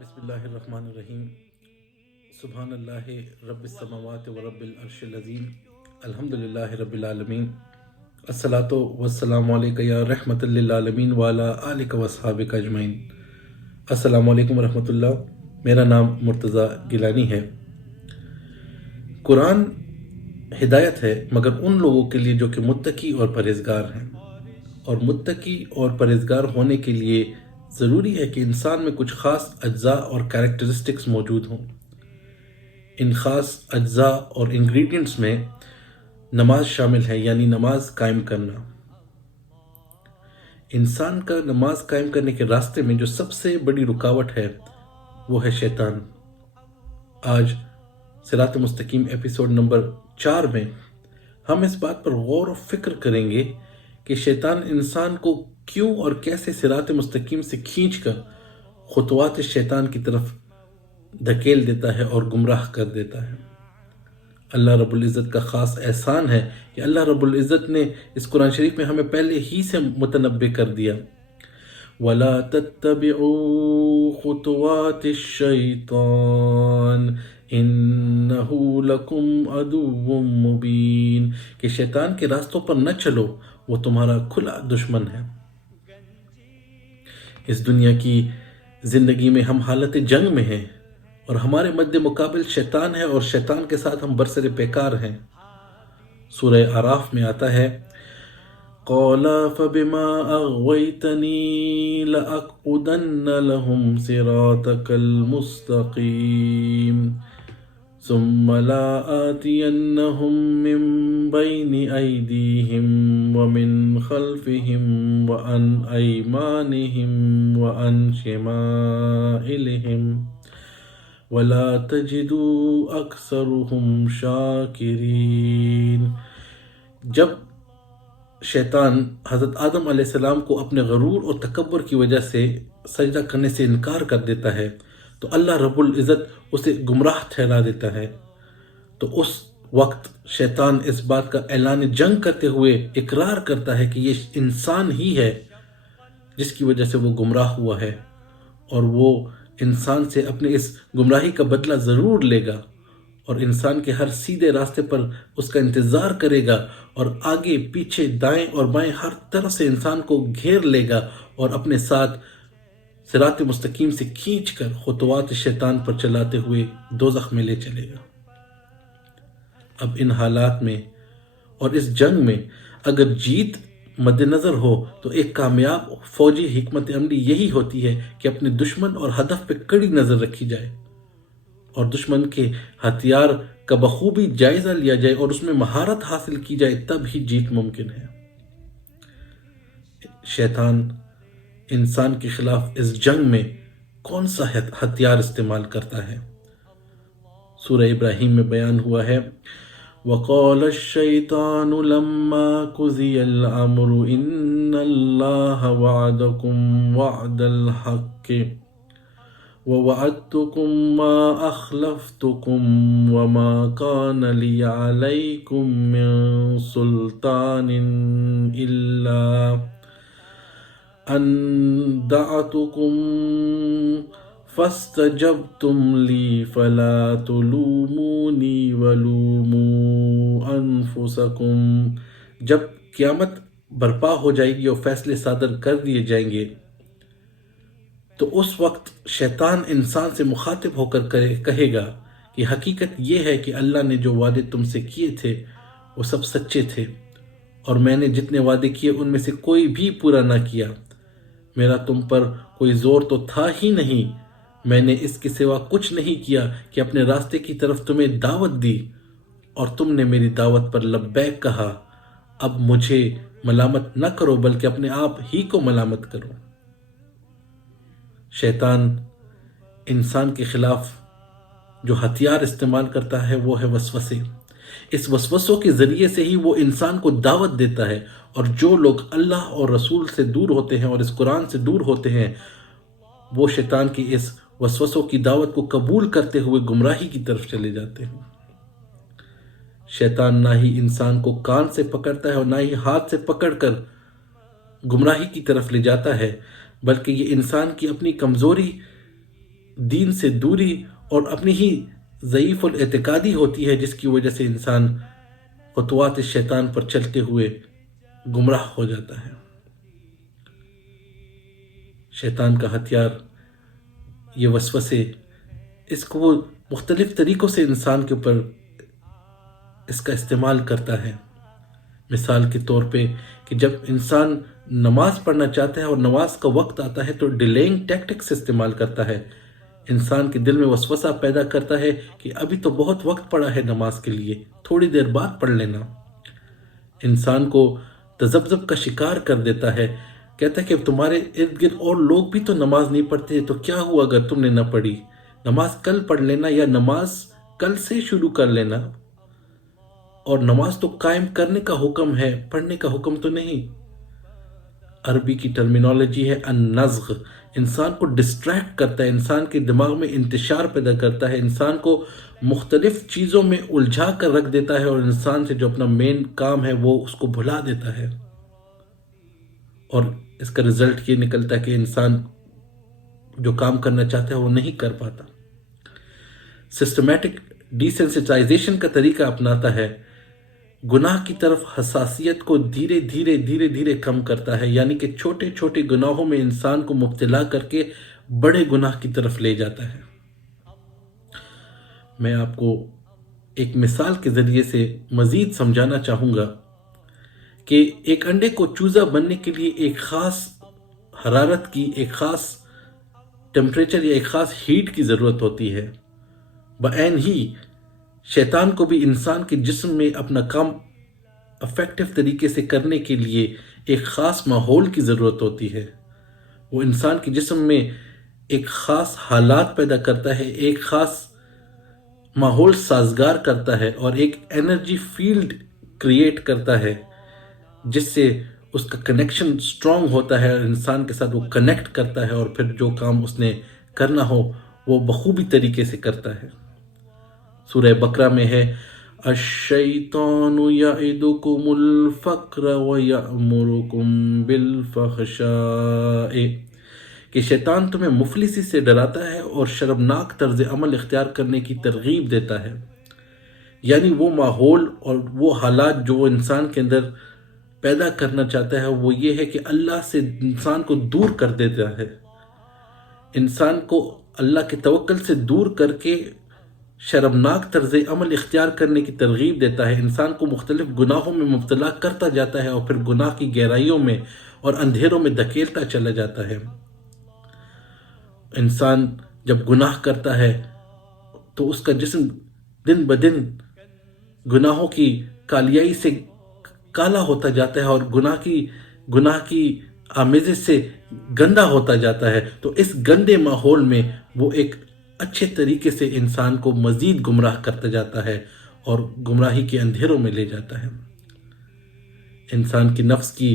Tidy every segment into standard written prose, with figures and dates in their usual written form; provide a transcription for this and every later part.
بسم اللہ الرحمن الرحیم سبحان اللہ رب السماوات و رب العرش العظیم الحمد للہ رب العالمین الصلاۃ والسلام علیک یا رحمت للعالمین وعلی آلک و اصحابک اجمعین۔ السلام علیکم ورحمۃ اللہ۔ میرا نام مرتضیٰ گیلانی ہے۔ قرآن ہدایت ہے مگر ان لوگوں کے لیے جو کہ متقی اور پرہیزگار ہیں، اور متقی اور پرہیزگار ہونے کے لیے ضروری ہے کہ انسان میں کچھ خاص اجزاء اور کیریکٹرسٹکس موجود ہوں۔ ان خاص اجزاء اور انگریڈینٹس میں نماز شامل ہے، یعنی نماز قائم کرنا۔ انسان کا نماز قائم کرنے کے راستے میں جو سب سے بڑی رکاوٹ ہے وہ ہے شیطان۔ آج صراط مستقیم ایپیسوڈ نمبر 4 میں ہم اس بات پر غور و فکر کریں گے کہ شیطان انسان کو کیوں اور کیسے صراط مستقیم سے کھینچ کر خطوات شیطان کی طرف دھکیل دیتا ہے اور گمراہ کر دیتا ہے۔ اللہ رب العزت کا خاص احسان ہے کہ اللہ رب العزت نے اس قرآن شریف میں ہمیں پہلے ہی سے متنبع کر دیا، وَلَا تَتَّبِعُوا خُطُوَاتِ الشَّيْطَانِ إِنَّهُ لَكُمْ عَدُوٌّ مُبِينٌ، کہ شیطان کے راستوں پر نہ چلو، وہ تمہارا کھلا دشمن ہے۔ اس دنیا کی زندگی میں ہم حالت جنگ میں ہیں اور ہمارے مد مقابل شیطان ہے، اور شیطان کے ساتھ ہم برسر پیکار ہیں۔ سورہ اعراف میں آتا ہے، قَالَ فَبِمَا أَغْوَيْتَنِي لَأَقْعُدَنَّ لَهُمْ صِرَاطَكَ الْمُسْتَقِيمَ ثُمَّ لَآتِيَنَّهُمْ مِنْ بَيْنِ أَيْدِيهِمْ وَمِنْ خَلْفِهِمْ وَعَنْ أَيْمَانِهِمْ وَعَنْ شِمَائِلِهِمْ وَلَا تَجِدُ أَكْثَرَهُمْ شَاكِرِينَ۔ جب شیطان حضرت آدم علیہ السلام کو اپنے غرور اور تکبر کی وجہ سے سجدہ کرنے سے انکار کر دیتا ہے تو اللہ رب العزت اسے گمراہ ٹھہرا دیتا ہے۔ تو اس وقت شیطان اس بات کا اعلان جنگ کرتے ہوئے اقرار کرتا ہے کہ یہ انسان ہی ہے جس کی وجہ سے وہ گمراہ ہوا ہے، اور وہ انسان سے اپنے اس گمراہی کا بدلہ ضرور لے گا، اور انسان کے ہر سیدھے راستے پر اس کا انتظار کرے گا، اور آگے پیچھے دائیں اور بائیں ہر طرف سے انسان کو گھیر لے گا اور اپنے ساتھ صراط مستقیم سے کھینچ کر خطوات شیطان پر چلاتے ہوئے دوزخ میں لے چلے گا۔ اب ان حالات میں اور اس جنگ میں اگر جیت مد نظر ہو تو ایک کامیاب فوجی حکمت عملی یہی ہوتی ہے کہ اپنے دشمن اور ہدف پہ کڑی نظر رکھی جائے، اور دشمن کے ہتھیار کا بخوبی جائزہ لیا جائے اور اس میں مہارت حاصل کی جائے، تب ہی جیت ممکن ہے۔ شیطان انسان کے خلاف اس جنگ میں کون سا ہتھیار استعمال کرتا ہے؟ سورہ ابراہیم میں بیان ہوا ہے، وَقَالَ الشَّيْطَانُ لَمَّا قُضِيَ الْأَمْرُ إِنَّ اللَّهَ وَعَدَكُمْ وَعْدَ الْحَقِّ وَوَعَدتُّكُمْ مَا أَخْلَفْتُكُمْ وَمَا كَانَ لِيَ عَلَيْكُمْ مِنْ سُلْطَانٍ إِلَّا أَنْ دَعَوْتُكُمْ فَاسْتَجَبْتُمْ لِي فَلَا تُلُومُونِي وَلُومُوا أَنفُسَكُمْ۔ جب قیامت برپا ہو جائے گی اور فیصلے صادر کر دیے جائیں گے تو اس وقت شیطان انسان سے مخاطب ہو کر کہے گا کہ حقیقت یہ ہے کہ اللہ نے جو وعدے تم سے کیے تھے وہ سب سچے تھے، اور میں نے جتنے وعدے کیے ان میں سے کوئی بھی پورا نہ کیا۔ میرا تم پر کوئی زور تو تھا ہی نہیں، میں نے اس کے سوا کچھ نہیں کیا کہ اپنے راستے کی طرف تمہیں دعوت دی، اور تم نے میری دعوت پر لبیک کہا۔ اب مجھے ملامت نہ کرو بلکہ اپنے آپ ہی کو ملامت کرو۔ شیطان انسان کے خلاف جو ہتھیار استعمال کرتا ہے وہ ہے وسوسے۔ اس وسوسوں کے ذریعے سے ہی وہ انسان کو دعوت دیتا ہے، اور جو لوگ اللہ اور رسول سے دور ہوتے ہیں اور اس قرآن سے دور ہوتے ہیں وہ شیطان کی اس وسوسوں کی دعوت کو قبول کرتے ہوئے گمراہی کی طرف چلے جاتے ہیں۔ شیطان نہ ہی انسان کو کان سے پکڑتا ہے اور نہ ہی ہاتھ سے پکڑ کر گمراہی کی طرف لے جاتا ہے، بلکہ یہ انسان کی اپنی کمزوری دین سے دوری اور اپنی ہی ضعیف الاعتقادی ہوتی ہے، جس کی وجہ سے انسان خطوات شیطان پر چلتے ہوئے گمراہ ہو جاتا ہے۔ شیطان کا ہتھیار یہ وسوسے، اس کو وہ مختلف طریقوں سے انسان کے اوپر اس کا استعمال کرتا ہے۔ مثال کے طور پہ کہ جب انسان نماز پڑھنا چاہتا ہے اور نماز کا وقت آتا ہے تو ڈیلینگ ٹیکٹکس استعمال کرتا ہے، انسان کے دل میں وسوسہ پیدا کرتا ہے کہ ابھی تو بہت وقت پڑا ہے نماز کے لیے، تھوڑی دیر بعد پڑھ لینا۔ انسان کو تذبذب کا شکار کر دیتا ہے، کہتا ہے کہ تمہارے ارد گرد اور لوگ بھی تو نماز نہیں پڑھتے، تو کیا ہوا اگر تم نے نہ پڑھی؟ نماز کل پڑھ لینا، یا نماز کل سے شروع کر لینا، اور نماز تو قائم کرنے کا حکم ہے، پڑھنے کا حکم تو نہیں۔ عربی کی ٹرمینالوجی ہے النزغ، انسان کو ڈسٹریکٹ کرتا ہے، انسان کے دماغ میں انتشار پیدا کرتا ہے، انسان کو مختلف چیزوں میں الجھا کر رکھ دیتا ہے، اور انسان سے جو اپنا مین کام ہے وہ اس کو بھلا دیتا ہے، اور اس کا رزلٹ یہ نکلتا ہے کہ انسان جو کام کرنا چاہتا ہے وہ نہیں کر پاتا۔ سسٹمیٹک ڈیسینسٹائزیشن کا طریقہ اپناتا ہے، گناہ کی طرف حساسیت کو دھیرے دھیرے کم کرتا ہے، یعنی کہ چھوٹے چھوٹے گناہوں میں انسان کو مبتلا کر کے بڑے گناہ کی طرف لے جاتا ہے۔ میں آپ کو ایک مثال کے ذریعے سے مزید سمجھانا چاہوں گا کہ ایک انڈے کو چوزا بننے کے لیے ایک خاص حرارت کی، ایک خاص ٹیمپریچر یا ایک خاص ہیٹ کی ضرورت ہوتی ہے۔ بعین ہی شیطان کو بھی انسان کے جسم میں اپنا کام افیکٹو طریقے سے کرنے کے لیے ایک خاص ماحول کی ضرورت ہوتی ہے۔ وہ انسان کے جسم میں ایک خاص حالات پیدا کرتا ہے، ایک خاص ماحول سازگار کرتا ہے، اور ایک انرجی فیلڈ کریٹ کرتا ہے، جس سے اس کا کنیکشن سٹرونگ ہوتا ہے، اور انسان کے ساتھ وہ کنیکٹ کرتا ہے، اور پھر جو کام اس نے کرنا ہو وہ بخوبی طریقے سے کرتا ہے۔ سورہ بقرہ میں ہے الشیطان یعدکم الفقر ویأمرکم بالفحشاء، کہ شیطان تمہیں مفلسی سے ڈراتا ہے اور شرمناک طرز عمل اختیار کرنے کی ترغیب دیتا ہے۔ یعنی وہ ماحول اور وہ حالات جو وہ انسان کے اندر پیدا کرنا چاہتا ہے وہ یہ ہے کہ اللہ سے انسان کو دور کر دیتا ہے، انسان کو اللہ کے توکل سے دور کر کے شرمناک طرز عمل اختیار کرنے کی ترغیب دیتا ہے، انسان کو مختلف گناہوں میں مبتلا کرتا جاتا ہے، اور پھر گناہ کی گہرائیوں میں اور اندھیروں میں دھکیلتا چلا جاتا ہے۔ انسان جب گناہ کرتا ہے تو اس کا جسم دن بدن گناہوں کی کالیائی سے کالا ہوتا جاتا ہے، اور گناہ کی آمیزش سے گندا ہوتا جاتا ہے۔ تو اس گندے ماحول میں وہ ایک اچھے طریقے سے انسان کو مزید گمراہ کرتا جاتا ہے اور گمراہی کے اندھیروں میں لے جاتا ہے۔ انسان کی نفس کی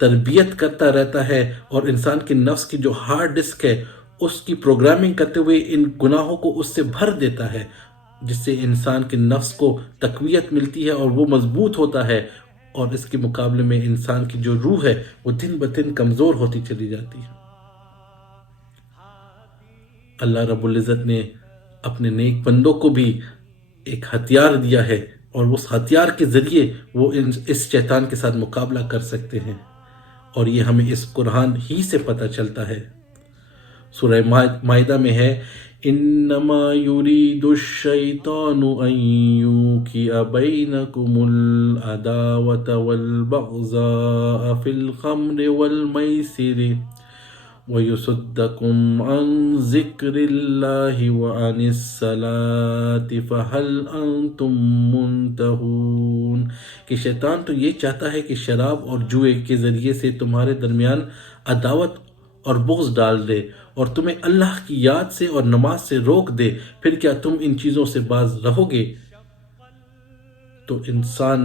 تربیت کرتا رہتا ہے، اور انسان کے نفس کی جو ہارڈ ڈسک ہے اس کی پروگرامنگ کرتے ہوئے ان گناہوں کو اس سے بھر دیتا ہے، جس سے انسان کے نفس کو تقویت ملتی ہے اور وہ مضبوط ہوتا ہے، اور اس کے مقابلے میں انسان کی جو روح ہے وہ دن بدن کمزور ہوتی چلی جاتی ہے۔ اللہ رب العزت نے اپنے نیک بندوں کو بھی ایک ہتھیار دیا ہے، اور اس ہتھیار کے ذریعے وہ اس شیطان کے ساتھ مقابلہ کر سکتے ہیں، اور یہ ہمیں اس قرآن ہی سے پتہ چلتا ہے۔ سورہ مائدہ میں ہے انما یرید الشیطان ان یوقع بینکم العداوۃ والبغضاء فی الخمر والمیسر وَيُصُدَّكُمْ عَنْ ذِكْرِ اللَّهِ وَعَنِ الصَّلَاةِ فَهَلْ أَنْتُمْ مُنْتَهُونَ، کہ شیطان تو یہ چاہتا ہے کہ شراب اور جوئے کے ذریعے سے تمہارے درمیان عداوت اور بغض ڈال دے، اور تمہیں اللہ کی یاد سے اور نماز سے روک دے، پھر کیا تم ان چیزوں سے باز رہو گے؟ تو انسان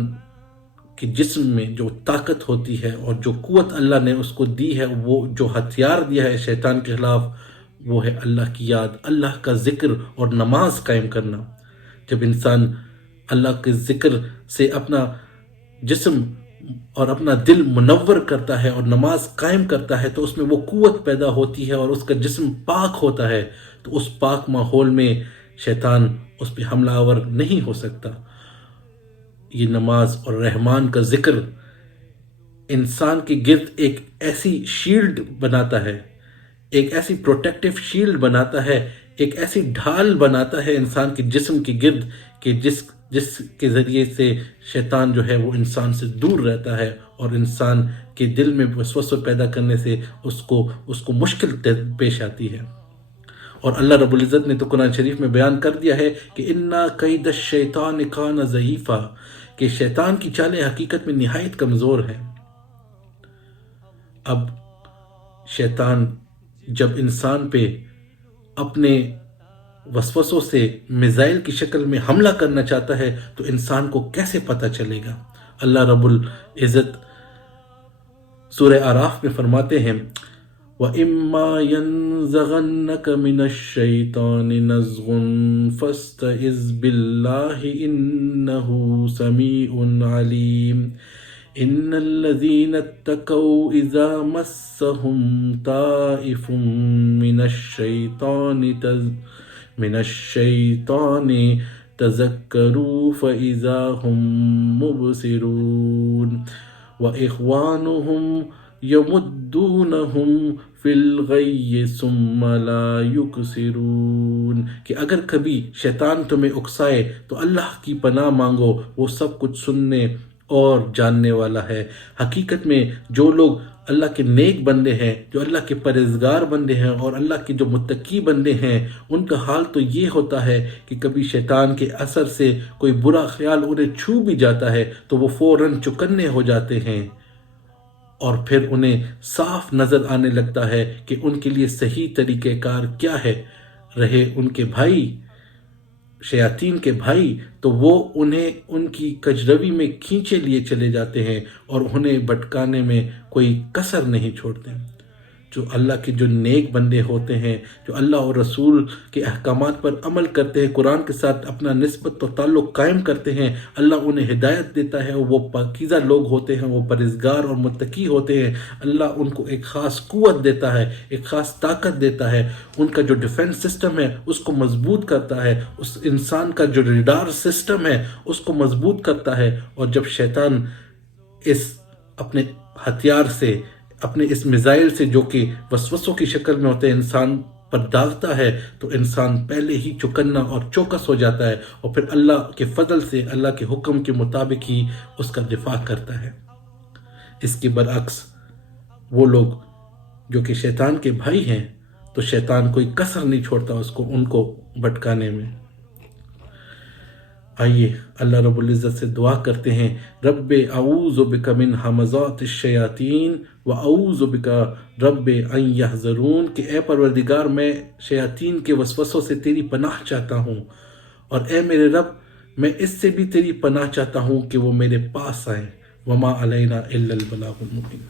کہ جسم میں جو طاقت ہوتی ہے اور جو قوت اللہ نے اس کو دی ہے، وہ جو ہتھیار دیا ہے شیطان کے خلاف، وہ ہے اللہ کی یاد، اللہ کا ذکر اور نماز قائم کرنا۔ جب انسان اللہ کے ذکر سے اپنا جسم اور اپنا دل منور کرتا ہے اور نماز قائم کرتا ہے تو اس میں وہ قوت پیدا ہوتی ہے اور اس کا جسم پاک ہوتا ہے، تو اس پاک ماحول میں شیطان اس پہ حملہ آور نہیں ہو سکتا۔ یہ نماز اور رحمان کا ذکر انسان کے گرد ایک ایسی شیلڈ بناتا ہے، ایک ایسی پروٹیکٹیو شیلڈ بناتا ہے، ایک ایسی ڈھال بناتا ہے انسان کے جسم کے گرد کہ جس کے ذریعے سے شیطان جو ہے وہ انسان سے دور رہتا ہے اور انسان کے دل میں وسوسہ پیدا کرنے سے اس کو مشکل پیش آتی ہے۔ اور اللہ رب العزت نے تو قرآن شریف میں بیان کر دیا ہے کہ اِنَّا کَیْدَ الشَّیطَانِ کَانَ ضَعِیفًا، کہ شیطان کی چالیں حقیقت میں نہایت کمزور ہیں۔ اب شیطان جب انسان پہ اپنے وسوسوں سے میزائل کی شکل میں حملہ کرنا چاہتا ہے تو انسان کو کیسے پتہ چلے گا؟ اللہ رب العزت سورہ اعراف میں فرماتے ہیں وَإِمَّا يَنزَغَنَّكَ مِنَ الشَّيْطَانِ نَزْغٌ فَاسْتَعِذْ بِاللَّهِ إِنَّهُ سَمِيعٌ عَلِيمٌ إِنَّ الَّذِينَ اتَّقَوْا إِذَا مَسَّهُمْ طَائِفٌ مِنَ الشَّيْطَانِ تَذَكَّرُوا فَإِذَا هُمْ مُبْصِرُونَ وَإِخْوَانُهُمْ يَمُدُّونَهُمْ فِي الْغَيِّ ثُمَّ لَا يُقْصِرُونَ، کہ اگر کبھی شیطان تمہیں اکسائے تو اللہ کی پناہ مانگو، وہ سب کچھ سننے اور جاننے والا ہے۔ حقیقت میں جو لوگ اللہ کے نیک بندے ہیں، جو اللہ کے پرہیزگار بندے ہیں اور اللہ کے جو متقی بندے ہیں، ان کا حال تو یہ ہوتا ہے کہ کبھی شیطان کے اثر سے کوئی برا خیال انہیں چھو بھی جاتا ہے تو وہ فوراً چکنے ہو جاتے ہیں اور پھر انہیں صاف نظر آنے لگتا ہے کہ ان کے لیے صحیح طریقہ کار کیا ہے۔ رہے ان کے بھائی، شیاطین کے بھائی، تو وہ انہیں ان کی کجروی میں کھینچے لیے چلے جاتے ہیں اور انہیں بھٹکانے میں کوئی کسر نہیں چھوڑتے۔ جو اللہ کے جو نیک بندے ہوتے ہیں، جو اللہ اور رسول کے احکامات پر عمل کرتے ہیں، قرآن کے ساتھ اپنا نسبت و تعلق قائم کرتے ہیں، اللہ انہیں ہدایت دیتا ہے، وہ پاکیزہ لوگ ہوتے ہیں، وہ پرہیزگار اور متقی ہوتے ہیں۔ اللہ ان کو ایک خاص قوت دیتا ہے، ایک خاص طاقت دیتا ہے، ان کا جو ڈیفنس سسٹم ہے اس کو مضبوط کرتا ہے، اس انسان کا جو ریڈار سسٹم ہے اس کو مضبوط کرتا ہے۔ اور جب شیطان اس اپنے ہتھیار سے، اپنے اس میزائل سے جو کہ وسوسوں کی شکل میں ہوتے ہیں انسان پر داغتا ہے تو انسان پہلے ہی چکنا اور چوکس ہو جاتا ہے اور پھر اللہ کے فضل سے، اللہ کے حکم کے مطابق ہی اس کا دفاع کرتا ہے۔ اس کے برعکس وہ لوگ جو کہ شیطان کے بھائی ہیں تو شیطان کوئی کسر نہیں چھوڑتا ان کو بھٹکانے میں۔ آئیے اللہ رب العزت سے دعا کرتے ہیں، رب اعوذ بک من ہمزات الشیاطین و اعوذ بک رب ان یحضرون، کہ اے پروردگار میں شیاطین کے وسوسوں سے تیری پناہ چاہتا ہوں، اور اے میرے رب میں اس سے بھی تیری پناہ چاہتا ہوں کہ وہ میرے پاس آئیں۔ وما علینا الا البلاغ المبین۔